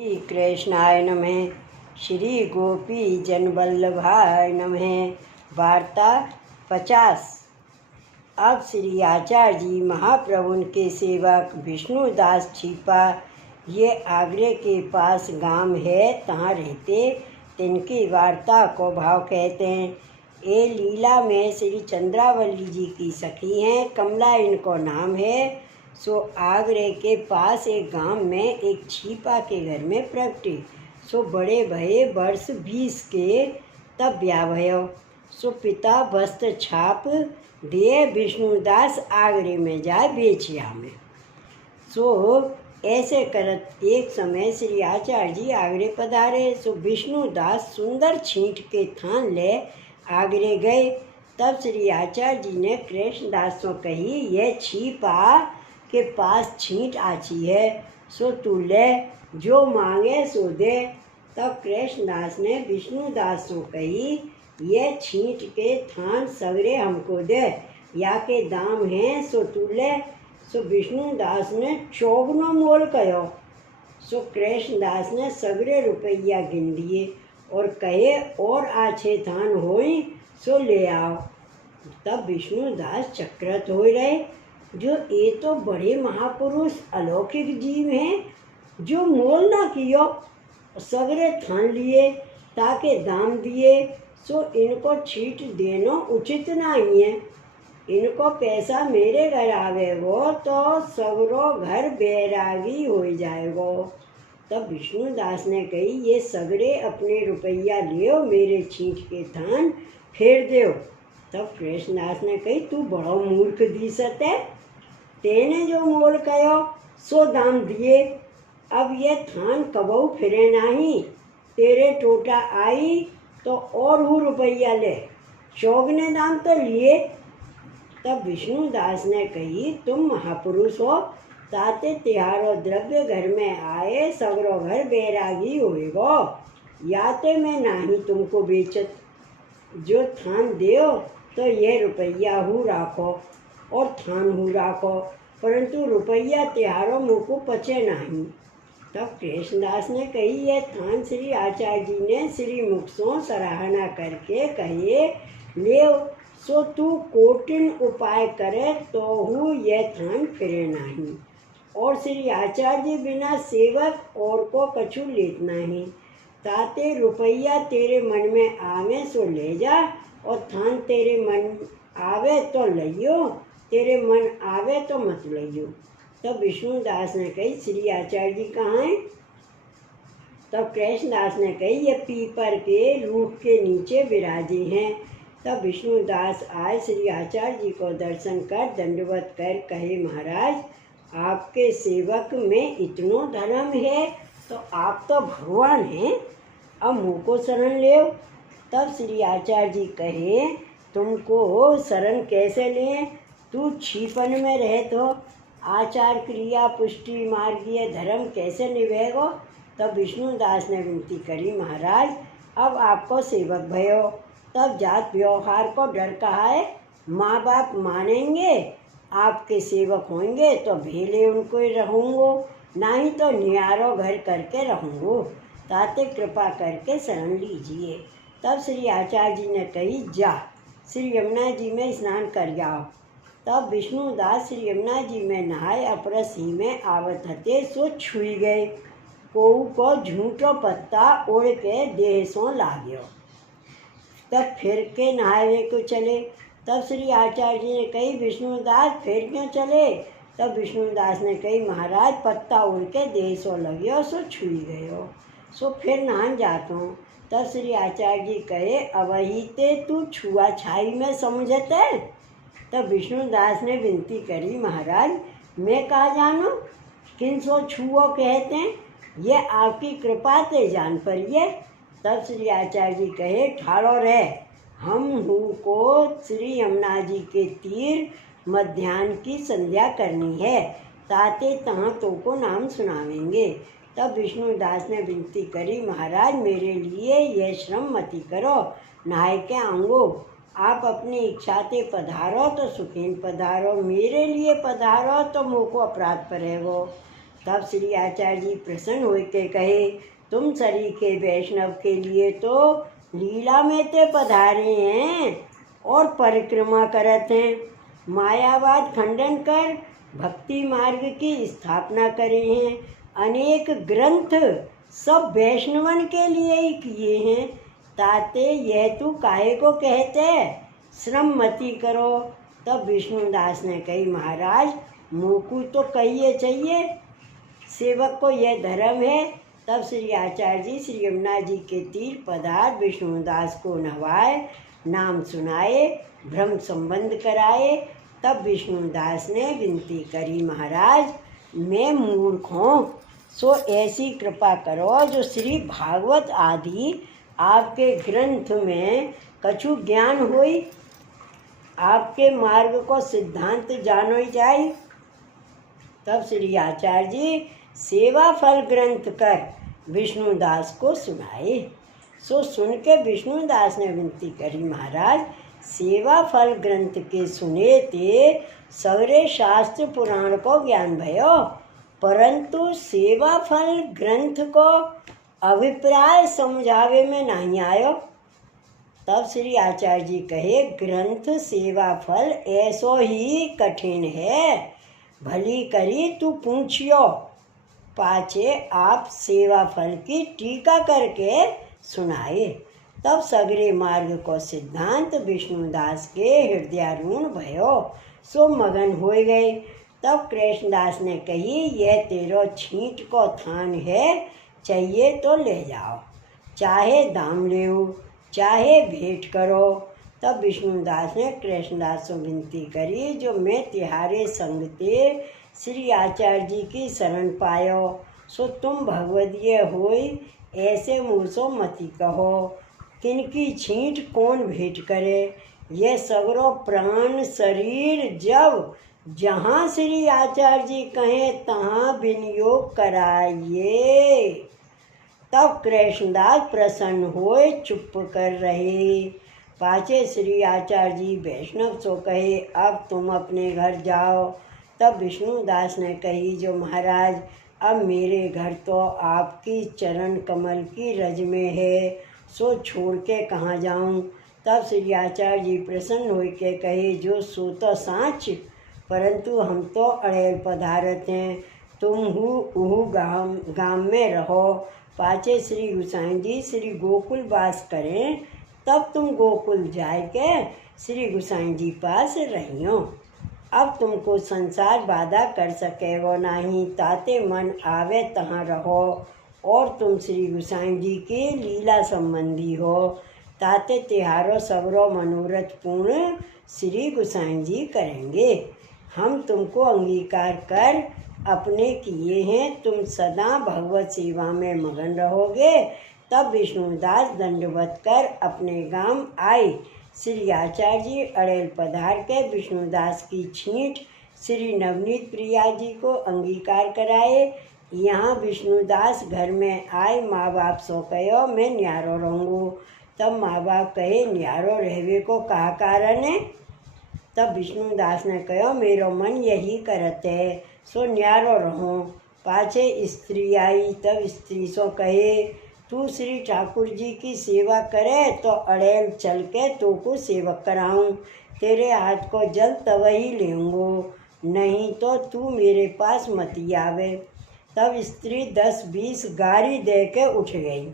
श्री कृष्णाय नमः। श्री गोपी जन वल्लभाय नमः। वार्ता 50। अब श्री आचार्य जी महाप्रभु के सेवक विष्णुदास छिपा ये आगरे के पास गांव है, तहाँ रहते। तिनकी वार्ता को भाव कहते हैं। ये लीला में श्री चंद्रावली जी की सखी हैं, कमला इनको नाम है। सो आगरे के पास एक गांव में एक छिपा के घर में प्रगटे। सो बड़े भये वर्ष 20 के, तब ब्याह भयो। सो पिता वस्त्र छाप दिए विष्णुदास आगरे में जाए बेचिया में। सो ऐसे करत एक समय श्री आचार्य जी आगरे पधारे। सो विष्णुदास सुंदर छींट के थान ले आगरे गए। तब श्री आचार्य जी ने कृष्णदास को कही, यह छिपा के पास छींट आची है, सो तू ले, जो मांगे सो दे। तब कृष्णदास ने विष्णुदास को कही, ये छींट के थान सगरे हमको दे, या के दाम हैं सो तू ले। सो विष्णुदास ने 54 मोल कहो। सो कृष्णदास ने सगरे रुपया गिन लिए और कहे, और आछे थान होई सो ले आओ। तब विष्णुदास चक्रत हो रहे, जो ये तो बड़े महापुरुष अलौकिक जीव हैं, जो मोल ना कियो, सगरे थान लिए, ताके दाम दिए। सो इनको छीट देना उचित नहीं है। इनको पैसा मेरे घर आवेगो तो सगरो घर बैरागी हो जाएगो। तब विष्णुदास ने कही, ये सगरे अपने रुपया लियो, मेरे छींट के थान फेर दो। तब कृष्णदास ने कही, तू बड़ा मूर्ख दिसत है, तेने जो मोल कहो सो दाम दिए। अब ये थान कबहू फिरे नहीं, तेरे टोटा आई तो और हूँ रुपया ले, चौगने दाम तो लिए। तब विष्णुदास ने कही, तुम महापुरुष हो, ताते तिहारो द्रव्य घर में आए, सगरो घर बैरागी होएगो, याते मैं नाही तुमको बेचत। जो थान देओ तो ये रुपया हूँ राखो और थान हूँ राखो, परंतु रुपया तिहारो मुँह पचे नहीं। तब कृष्णदास ने कही, ये थान श्री आचार्य जी ने श्री मुख सो सराहना करके कहे, ले सो तू कोटिन उपाय करे तो हूँ ये थान फिरे नहीं। और श्री आचार्य जी बिना सेवक और को कछु लेत नहीं। ताते रुपया तेरे मन में आवे सो ले जा, और थान तेरे मन आवे तो लियो, तेरे मन आवे तो मत लियो। तब विष्णुदास ने कही, श्री आचार्य जी कहाँ हैं? तब कृष्णदास ने कही, ये पीपर के रूख के नीचे विराजे हैं। तब विष्णुदास आए, श्री आचार्य जी को दर्शन कर दंडवत कर कहे, महाराज आपके सेवक में इतनो धर्म है तो आप तो भगवान हैं, अब मुँह को शरण ले। तब श्री आचार्य जी कहे, तुमको शरण कैसे लें? तू छिपन में रहे तो आचार क्रिया पुष्टि मार्गीय धर्म कैसे निभेगो? तब विष्णुदास ने विनती करी, महाराज अब आपको सेवक भयो, तब जात व्यवहार को डर कहा है। माँ बाप मानेंगे, आपके सेवक होंगे तो भेले उनको ही रहूँगो, नहीं तो नियारो घर करके रहूँगो, ताते कृपा करके शरण लीजिए। तब श्री आचार्य जी ने कही, जा श्री यमुना जी में स्नान कर जाओ। तब विष्णुदास श्री यमुना जी में नहाए अपरस ही में आवत हते, सो छुई गए। कोऊ को झूठो पत्ता ओढ़ के देह सो लाग्यो। तब फिर के नहाए को चले। तब श्री आचार्य जी ने कही, विष्णुदास फिर क्यों चले? तब विष्णुदास ने कही, महाराज पत्ता उड़ के देह सो लगियो, सो छुई गयो, सो फिर नहान जातो। तब श्री आचार्य जी कहे, अवही ते तू छुआ छाई में समझते? तब विष्णुदास ने विनती करी, महाराज मैं कहा जानूँ, किन सो छुओ कहते हैं, ये आपकी कृपा ते जान पर ये। तब श्री आचार्य जी कहे, ठाड़ो रहे, हम हूँ को श्री यमुना जी के तीर मध्याह्न की संध्या करनी है, ताते तहाँ तो को नाम सुनावेंगे। तब विष्णुदास ने विनती करी, महाराज मेरे लिए यह श्रम मती करो, नहाय के आऊँगो, आप अपनी इच्छा से पधारो तो सुखीन पधारो, मेरे लिए पधारो तो मुँह को अपराध पड़ेगो। तब श्री आचार्य जी प्रसन्न होके कहे, तुम सरीखे वैष्णव के लिए तो लीला में ते पधारे हैं और परिक्रमा करत हैं। मायावाद खंडन कर भक्ति मार्ग की स्थापना करे हैं। अनेक ग्रंथ सब वैष्णवन के लिए ही किए हैं। ताते यह तू काहे को कहते, श्रम मती करो। तब विष्णुदास ने कही, महाराज मोकू तो कहिए चाहिए, सेवक को यह धर्म है। तब श्री आचार्य जी श्री यमुना जी के तीर पधार विष्णुदास को नहवाए, नाम सुनाए, भ्रम संबंध कराए। तब विष्णुदास ने विनती करी, महाराज मैं मूर्ख हूँ, सो ऐसी कृपा करो जो श्री भागवत आदि आपके ग्रंथ में कछु ज्ञान होई, आपके मार्ग को सिद्धांत जानो ही जाए। तब श्री आचार्य जी सेवा फल ग्रंथ कर विष्णुदास को सुनाए। सो सुन के विष्णुदास ने विनती करी, महाराज सेवा फल ग्रंथ के सुने ते सवरे शास्त्र पुराण को ज्ञान भयो, परंतु सेवा फल ग्रंथ को अभिप्राय समझावे में नहीं आयो। तब श्री आचार्य जी कहे, ग्रंथ सेवा फल ऐसो ही कठिन है, भली करी तू पूछियो, पाछे आप सेवा फल की टीका करके सुनाए। तब सगरे मार्ग को सिद्धांत विष्णुदास के हृदयारूढ़ भयो, सो मगन हो गए। तब कृष्णदास ने कही, यह तेरो छींट को थान है, चाहिए तो ले जाओ, चाहे दाम लेओ, चाहे भेंट करो। तब विष्णुदास ने कृष्णदास से विनती करी, जो मैं तिहारे संग ते श्री आचार्य जी की शरण पायो, सो तुम भगवदीय होई, ऐसे मुँह सो मती कहो। किनकी छींट कौन भेंट करे, ये सगरो प्राण शरीर जब जहाँ श्री आचार्य जी कहें तहाँ विनियोग कराइए। तब कृष्णदास प्रसन्न होए, चुप कर रहे। पाछे श्री आचार्य जी वैष्णव सो कहे, अब तुम अपने घर जाओ। तब विष्णुदास ने कही, जो महाराज अब मेरे घर तो आपकी चरण कमल की रज में है, सो छोड़ के कहाँ जाऊँ। तब श्री आचार्य जी प्रसन्न हो के कहे, जो सो तो साँच, परंतु हम तो अड़ेल पधारत हैं, तुम उहू गाम में रहो। पाछे श्री गोसाई जी श्री गोकुल वास करें, तब तुम गोकुल जाए के श्री गोसाई जी पास रहियो। अब तुमको संसार बाधा कर सके वो नहीं, ताते मन आवे तहाँ रहो, और तुम श्री गोसाई जी की लीला संबंधी हो, ताते तिहारो सगरो मनोरथ पूर्ण श्री गोसाई जी करेंगे। हम तुमको अंगीकार कर अपने किए हैं, तुम सदा भगवत सेवा में मगन रहोगे। तब विष्णुदास दंडवत कर अपने गांव आए। श्री आचार्य जी अड़ेल पधार के विष्णुदास की छींट श्री नवनीत प्रिया जी को अंगीकार कराए। यहाँ विष्णुदास घर में आए, माँ बाप सो कहो मैं न्यारो रहूँगू। तब माँ बाप कहे, न्यारो रहवे को का कारण है। तब विष्णुदास ने कहो, मेरो मन यही करत है, सो न्यारो रहूँ। पाछे स्त्री आई, तब स्त्री सो कहे, तू श्री ठाकुर जी की सेवा करे तो अड़ेल चल के तो को सेवक कराऊँ, तेरे हाथ को जल तब ही लेंगो, नहीं तो तू मेरे पास मती आवे। तब स्त्री 10-20 गारी दे के उठ गई।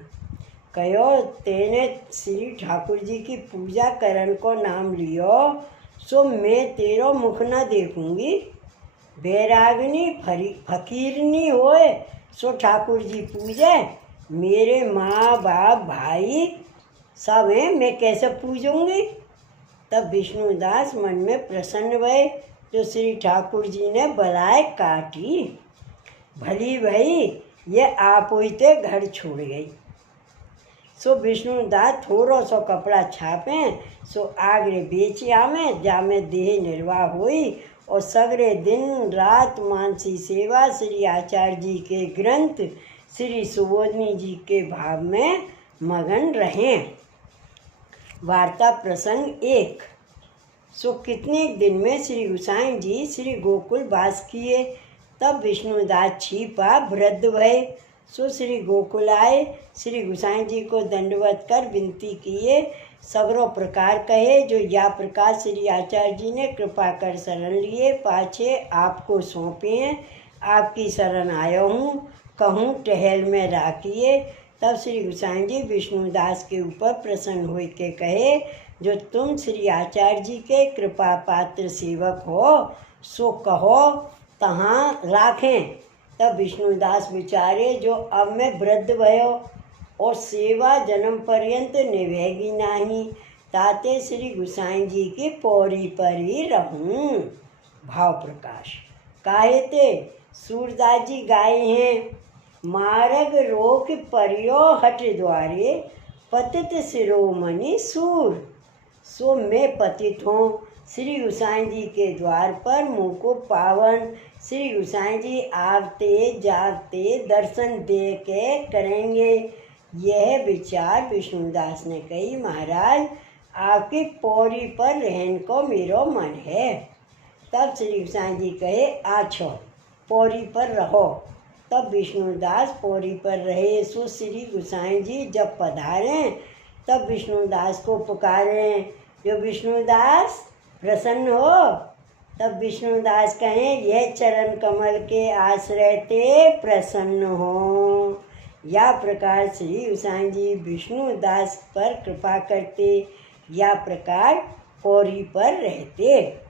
कहो, तेने श्री ठाकुर जी की पूजा करन को नाम लियो, सो मैं तेरो मुख न देखूँगी। बैरागनी फकीरनी होए, सो ठाकुर जी पूजे, मेरे माँ बाप भाई सब हैं, मैं कैसे पूजूंगी। तब विष्णुदास मन में प्रसन्न भये, जो श्री ठाकुर जी ने बलाए काटी। भली भई ये आप होते घर छोड़ गई। सो विष्णुदास थोड़ो सो कपड़ा छापे, सो आगरे बेच आवे, जामे देह निर्वाह हुई, और सगरे दिन रात मानसी सेवा श्री आचार्य जी के ग्रंथ श्री सुबोधनी जी के भाव में मगन रहें। वार्ता प्रसंग 1। सो कितने दिन में श्री गोसाई जी श्री गोकुल वास किए। तब विष्णुदास छिपा वृद्ध भय। सो श्री गोकुल आए, श्री गुसाई जी को दंडवत कर विनती किए, सगरों प्रकार कहे। जो या प्रकार श्री आचार्य जी ने कृपा कर शरण लिए, पाछे आपको सौंपे हैं, आपकी शरण आयो हूँ, कहूँ टहल में राखिए। तब श्री गुसाई जी विष्णुदास के ऊपर प्रसन्न हो के कहे, जो तुम श्री आचार्य जी के कृपा पात्र सेवक हो, सो कहो तहाँ राखें। तब विष्णुदास विचारे, जो अब मैं वृद्ध भयो और सेवा जन्म पर्यंत निभेगी नहीं, ताते श्री गुसाई जी की पौरी पर ही रहूं। भाव प्रकाश काहे ते सूरदास जी गाए हैं, मार्ग रोक परियो हट द्वारे, पतित शिरोमणि सूर। सो मैं पतित हूँ, श्री गुसाई जी के द्वार पर मुँह को पावन। श्री गुसाई जी आवते जागते दर्शन दे के करेंगे। यह विचार विष्णुदास ने कही, महाराज आपकी पौड़ी पर रहन को मेरो मन है। तब श्री गुसाई जी कहे, आछो पौड़ी पर रहो। तब विष्णुदास पौड़ी पर रहे। सो श्री गुसाई जी जब पधारें, तब विष्णुदास को पुकारें, जो विष्णुदास प्रसन्न हो। तब विष्णुदास कहें, यह चरण कमल के आश्रय ते प्रसन्न हो। या प्रकार श्री गुसाई जी विष्णुदास पर कृपा करते, या प्रकार पौड़ी पर रहते।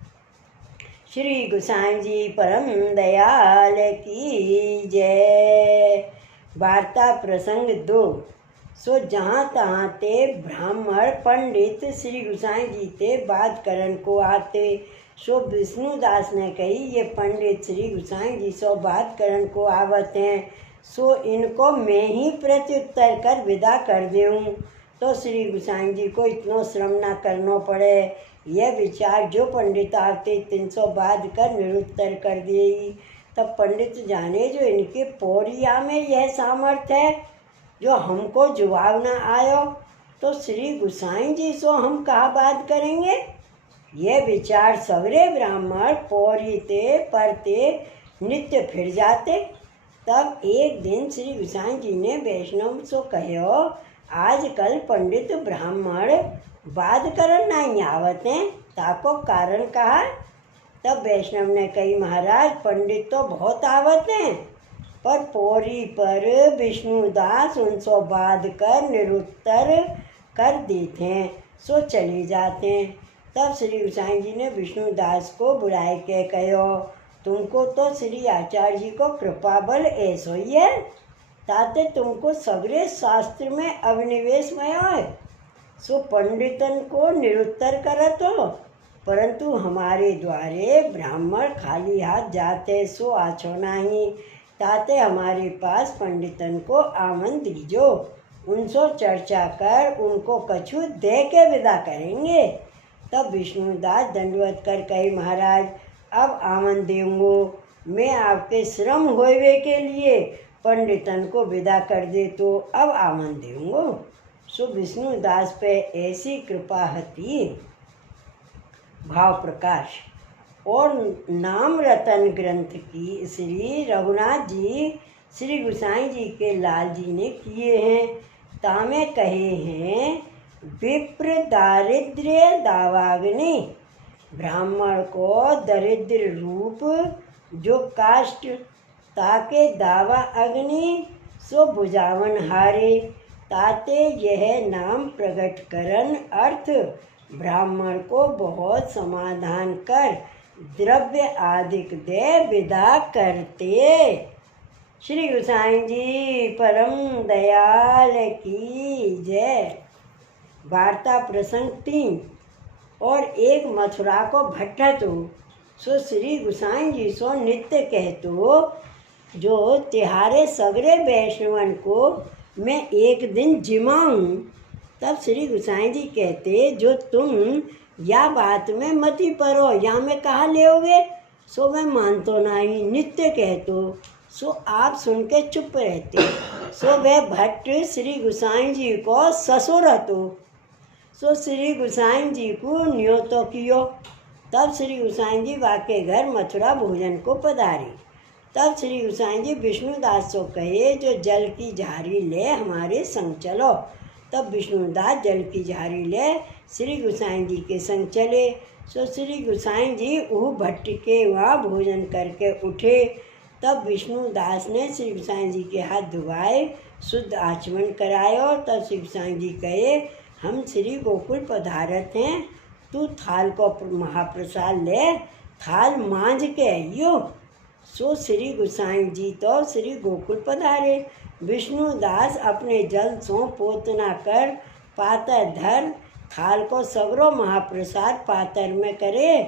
श्री गुसाई जी परम दयाल की जय। वार्ता प्रसंग 2। सो जहाँ तहाँ ते ब्राह्मण पंडित श्री गुसाई जी ते बात करन को आते। सो विष्णुदास ने कही, ये पंडित श्री गुसाई जी सो बात करन को आवत हैं, सो इनको मैं ही प्रत्युत्तर कर विदा कर देऊँ, तो श्री गुसाई जी को इतना श्रम ना करना पड़े। यह विचार जो पंडित आते 300 बात कर निरुत्तर कर दिए। तब पंडित जाने, जो इनके पौड़िया में यह सामर्थ्य है, जो हमको जवाब ना आयो, तो श्री गुसाई जी सो हम कहाँ बात करेंगे। यह विचार सगरे ब्राह्मण पौड़ी ते परते नित्य फिर जाते। तब एक दिन श्री गुसाई जी ने वैष्णव सो कहो, आजकल पंडित ब्राह्मण बात करन नहीं आवत हैं, ताको कारण कहा। तब वैष्णव ने कही, महाराज पंडित तो बहुत आवत हैं, पर पौड़ी पर विष्णुदास उनसो बात कर निरुत्तर कर देते हैं, सो चले जाते हैं। तब श्री गुसाई जी ने विष्णुदास को बुलाए के कहो, तुमको तो श्री आचार्य जी को कृपा बल ऐसो ही है, ताते तुमको सगरे शास्त्र में अभिनिवेश में है। सो पंडितन को निरुत्तर करत हो, परंतु हमारे द्वारे ब्राह्मण खाली हाथ जाते सो आछो नहीं, ताते हमारे पास पंडितन को आमन दीजो, उनसो चर्चा कर उनको कछु दे के विदा करेंगे। तब विष्णुदास दंडवत कर कहे, महाराज अब आमन देंगो, मैं आपके श्रम होवे के लिए पंडितन को विदा कर दे, तो अब आमन देंगो। सो विष्णुदास पे ऐसी कृपा हती। भाव प्रकाश और नाम रतन ग्रंथ की श्री रघुनाथ जी श्री गुसाई जी के लाल जी ने किए हैं। तामे कहे हैं, विप्र दारिद्र्य दावाग्नि, ब्राह्मण को दरिद्र रूप जो काष्ट ताके दावा अग्नि, सो बुझावन हारे, ताते यह नाम प्रकट करन अर्थ ब्राह्मण को बहुत समाधान कर द्रव्य आदिक दे विदा करते। श्री गुसाई जी परम दयाल की जय। वार्ता प्रसंग 3। और एक मथुरा को भट्टा तो, सो श्री गुसाई जी सो नित्य कहतो, जो तिहारे सगरे वैष्णवन को मैं एक दिन जिमाऊं। तब श्री गुसाई जी कहते, जो तुम या बात में मती परो, या मैं कहाँ लेओगे, सो मैं मानतो नहीं, नित्य कहतो। सो आप सुन के चुप रहते। सो वह भट्ट श्री गुसाई जी को ससुर हतो। सो श्री गुसाई जी को न्योतो कियो। तब श्री गुसाई जी वाके घर मथुरा भोजन को पधारे। तब श्री गोसाई जी विष्णुदास को कहे जो जल की झारी ले हमारे संग चलो। तब विष्णुदास जल की झारी ले श्री गोसाई जी के संग चले। सो श्री गोसाई जी वह भट्ट के वहाँ भोजन करके उठे। तब विष्णुदास ने श्री गोसाई जी के हाथ धुआए, शुद्ध आचमन करायो। तब श्री गोसाई जी कहे हम श्री गोकुल पधारत हैं, तू थाल को महाप्रसाद ले, थाल मांझ के आइयो। सो श्री गोसाई जी तो श्री गोकुल पधारे। विष्णुदास अपने जल सो पोतना कर पातर धर, थाल को सगरो महाप्रसाद पातर में करे।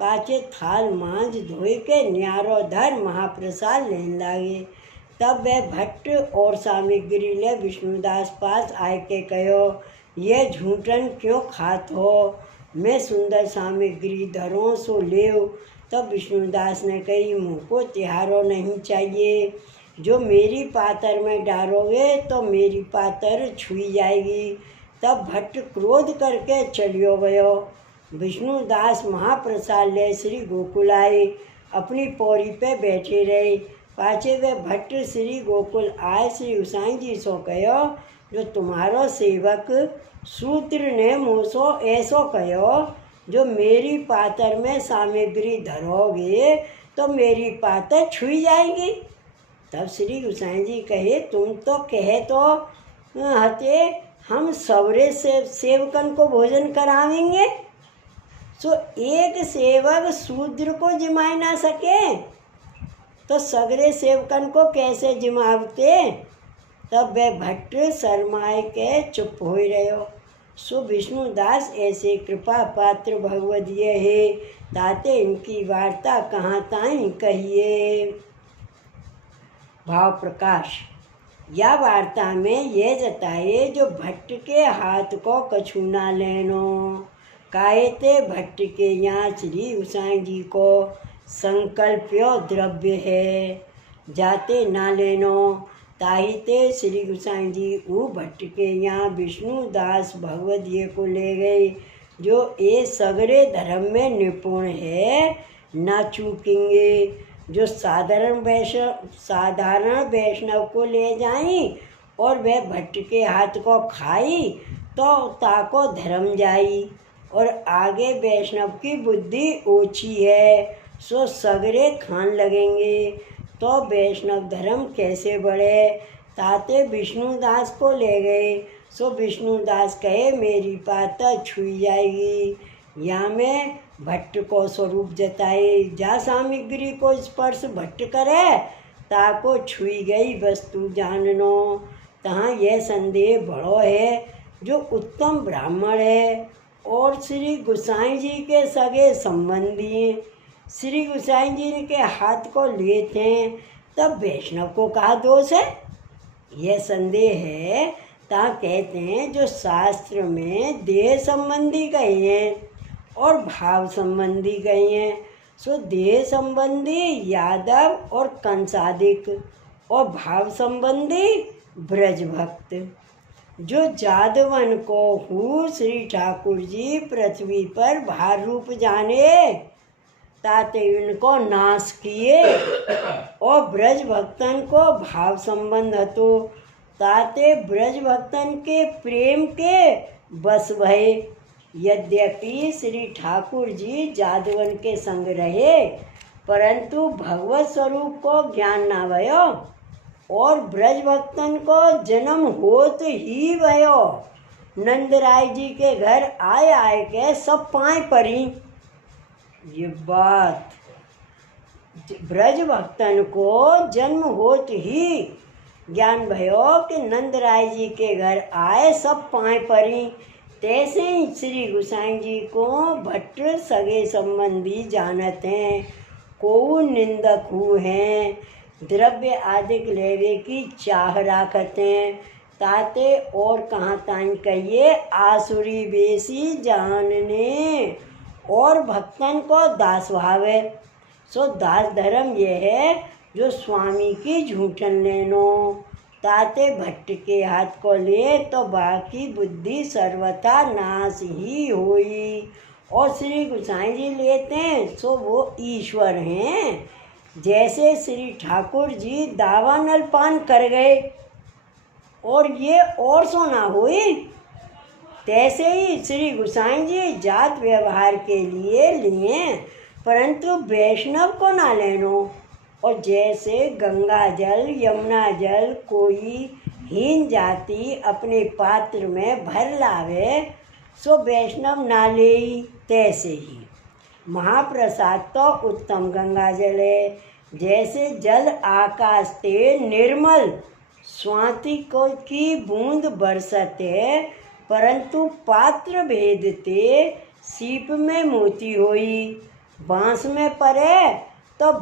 पाचे थाल मांझ धोए के न्यारो धर महाप्रसाद लेन लागे। तब वह भट्ट और सामग्री ले विष्णुदास पास आए के कहो ये झूठन क्यों खात हो, मैं सुंदर सामग्री धरो सो लेव। तब विष्णुदास ने कही मुझको तिहारो नहीं चाहिए, जो मेरी पातर में डालोगे तो मेरी पातर छुई जाएगी। तब भट्ट क्रोध करके चलियो गयो। विष्णुदास महाप्रसाद ले श्री गोकुल आए, अपनी पौड़ी पे बैठे रहे। पाछे वे भट्ट श्री गोकुल आए। श्री गोसाई जी सो कहो जो तुम्हारो सेवक सूत्र ने मुझसो ऐसो कहो, जो मेरी पातर में सामग्री धरोगे तो मेरी पातर छुई जाएगी। तब श्री गोसाई जी कहे तुम तो कहे तो हते हम सवरे से सेवकन को भोजन करावेंगे, सो एक सेवक शूद्र को जिमा ना सके तो सगरे सेवकन को कैसे जिमावते। तब वे भट्ट शर्माए के चुप हो रहो। सो विष्णुदास ऐसे कृपा पात्र भगवदीय है, ताते इनकी वार्ता कहाँ ताई कहिए। भाव प्रकाश। या वार्ता में यह जताए जो भट्ट के हाथ को कछु ना लेनो, काहे ते भट्ट के यहाँ श्री गोसाई जी को संकल्प्यो द्रव्य है, जाते ना लेनो। ताहिते श्री गोसाई जी वो भट्ट के यहाँ विष्णुदास भगवदीय को ले गए, जो ये सगरे धर्म में निपुण है, ना चूकेंगे। जो साधारण वैष्णव को ले जाई और वह भट्ट के हाथ को खाई तो ताको धर्म जाई, और आगे वैष्णव की बुद्धि ओछी है सो सगरे खान लगेंगे, तो वैष्णव धर्म कैसे बढ़े। ताते विष्णुदास को ले गए। सो विष्णुदास कहे मेरी पाता छुई जाएगी। यहाँ में भट्ट को स्वरूप जताए, जा सामग्री को स्पर्श भट्ट करे ताको छुई गई वस्तु जाननो। तहाँ यह संदेह बड़ो है जो उत्तम ब्राह्मण है और श्री गोसाई जी के सगे संबंधी श्री गोसाई जी के हाथ को लेते हैं, तब वैष्णव को कहा दोष है। यह संदेह है। ता कहते हैं जो शास्त्र में देह संबंधी कहे हैं और भाव संबंधी कहे हैं, सो देह संबंधी यादव और कंसादिक और भाव संबंधी ब्रज भक्त। जो जादवन को हूँ श्री ठाकुर जी पृथ्वी पर भार रूप जाने, ताते उनको नाश किए, और ब्रज भक्तन को भाव संबंध हतो, ताते ब्रज भक्तन के प्रेम के बस भये। यद्यपि श्री ठाकुर जी जादवन के संग रहे, परंतु भगवत स्वरूप को ज्ञान ना भयो, और ब्रज भक्तन को जन्म होत ही भयो। नंदराय जी के घर आए के सब पाए परी। ये बात ब्रज भक्तन को जन्म होत ही ज्ञान भयो कि नंदराय जी के घर आए सब पाए परी। तैसे ही श्री गोसाई जी को भट्ट सगे संबंधी जानत हैं, को निंदक हु हैं, द्रव्य आदि लेवे की चाह राखत हैं। ताते और कहाँ ताई कहिए आसुरी बेसी जानने, और भक्तन को दास भावे। सो दास धर्म यह है जो स्वामी की झूठन लेनो। ताते भट्ट के हाथ को ले तो बाकी बुद्धि सर्वथा नाश ही होई, और श्री गोसाई जी लेते हैं सो वो ईश्वर हैं। जैसे श्री ठाकुर जी दावानल पान कर गए और ये और सोना हुई, तैसे ही श्री गोसाई जी जात व्यवहार के लिए लिए, परंतु वैष्णव को ना लेनो। और जैसे गंगा जल यमुना जल कोई हीन जाति अपने पात्र में भर लावे, सो वैष्णव ना ले, तैसे ही महाप्रसाद तो उत्तम गंगा जल है। जैसे जल आकाश ते निर्मल स्वाति को की बूंद बरसते, परंतु पात्र भेदते सीप में मोती होई, बांस में परे तो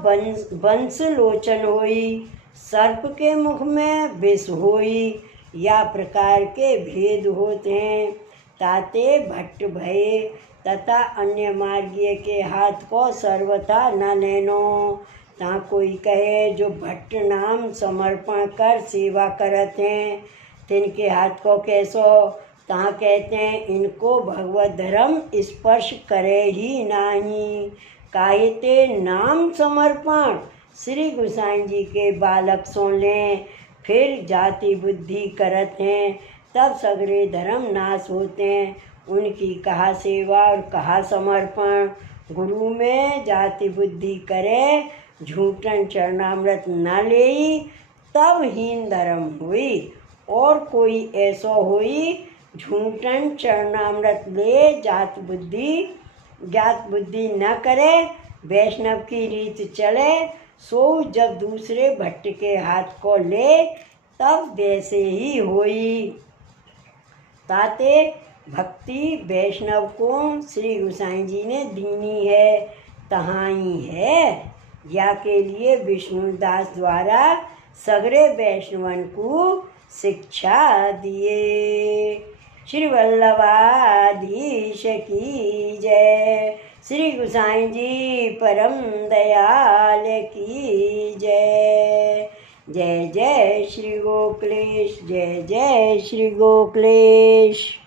बंस लोचन होई, सर्प के मुख में विष होई, या प्रकार के भेद होते हैं। ताते भट्ट भये तथा अन्य मार्गीय के हाथ को सर्वथा न लेनो। ता कोई कहे जो भट्ट नाम समर्पण कर सेवा करत हैं, तिनके हाथ को कैसो, ता कहते हैं इनको भगवत धर्म स्पर्श करे ही नहीं। काहिते नाम समर्पण श्री गोसाई जी के बालक सुन लें, फिर जाति बुद्धि करत हैं, तब सगरे धर्म नाश होते हैं। उनकी कहा सेवा और कहा समर्पण। गुरु में जाति बुद्धि करे, झूठन चरणामृत न ले, तब हीन धर्म हुई। और कोई ऐसो हुई झूठन चरणामृत ले, जात बुद्धि न करे, वैष्णव की रीत चले, सो जब दूसरे भट्ट के हाथ को ले, तब वैसे ही होई। ताते भक्ति वैष्णव को श्री गोसाई जी ने दीनी है, तहाई है, या के लिए विष्णुदास द्वारा सगरे वैष्णवन को शिक्षा दिए। श्री वल्लभाधीश की जय। श्री गोसाई जी परम दयाल की जय। जय जय श्री गोकुलेश, जय जय श्री गोकुलेश।